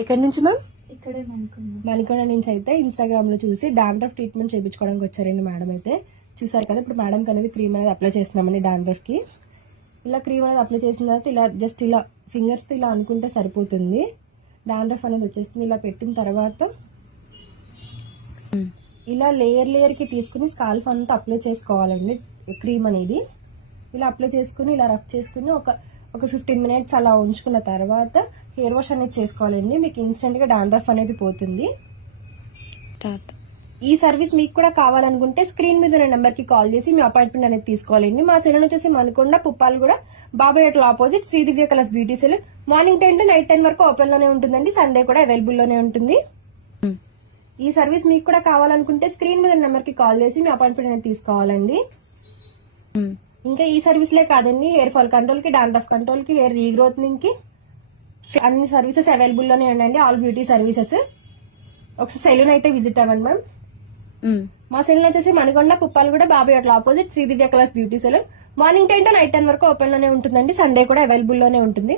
ఎక్కడి నుంచి మ్యామ్? ఇక్కడే మణికొండ నుంచి అయితే ఇన్స్టాగ్రామ్ లో చూసి డాండ్రఫ్ ట్రీట్మెంట్ చేయించుకోవడానికి వచ్చారండి మేడం. అయితే చూసారు కదా, ఇప్పుడు మేడం అనేది క్రీమ్ అనేది అప్లై చేస్తున్నామండి డాండ్రఫ్ కి. ఇలా క్రీమ్ అనేది అప్లై చేసిన తర్వాత ఇలా జస్ట్ ఇలా ఫింగర్స్ తో ఇలా అనుకుంటే సరిపోతుంది. డాండ్రఫ్ అనేది వచ్చేస్తుంది. ఇలా పెట్టిన తర్వాత ఇలా లేయర్ కి తీసుకుని స్కాల్ఫ్ అంతా అప్లై చేసుకోవాలండి క్రీమ్ అనేది. ఇలా అప్లై చేసుకుని ఇలా రఫ్ చేసుకుని ఒక 15 మినిట్స్ అలా ఉంచుకున్న తర్వాత హెయిర్ వాష్ అనేది చేసుకోవాలండి. మీకు ఇన్స్టెంట్ గా డాండ్రఫ్ అనేది పోతుంది. ఈ సర్వీస్ మీకు కూడా కావాలనుకుంటే స్క్రీన్ మీద ఉన్న నెంబర్ కి కాల్ చేసి మీ అపాయింట్మెంట్ అనేది తీసుకోవాలండి. మా సెలూన్ వచ్చేసి Manikonda, Puppalaguda Babai hotel opposite Sri Divya colours beauty salon. Morning 10 to night 10 వరకు ఓపెన్ లోనే ఉంటుందండి. సండే కూడా అవైలబుల్ లోనే ఉంటుంది. ఈ సర్వీస్ మీకు కూడా కావాలనుకుంటే స్క్రీన్ మీద నెంబర్ కి కాల్ చేసి మీ అపాయింట్మెంట్ అనేది తీసుకోవాలండి. ఇంకా ఈ సర్వీస్లే కాదండి, హెయిర్ ఫాల్ కంట్రోల్ కి, డాండ్రఫ్ కంట్రోల్ కి, హెయిర్ రీగ్రోత్నింగ్ కి అన్ని సర్వీసెస్ అవైలబుల్ లోనే ఉండండి. All beauty services. ఒకసారి సెలూన్ అయితే విజిట్ అవ్వండి మ్యామ్. మా సెలూన్ వచ్చేసి Manikonda, Puppalaguda Babai hotel opposite Sri Divya colours beauty salon. Morning 10 to night 10 వరకు ఓపెన్ లోనే ఉంటుందండి. సండే కూడా అవైలబుల్ లోనే ఉంటుంది.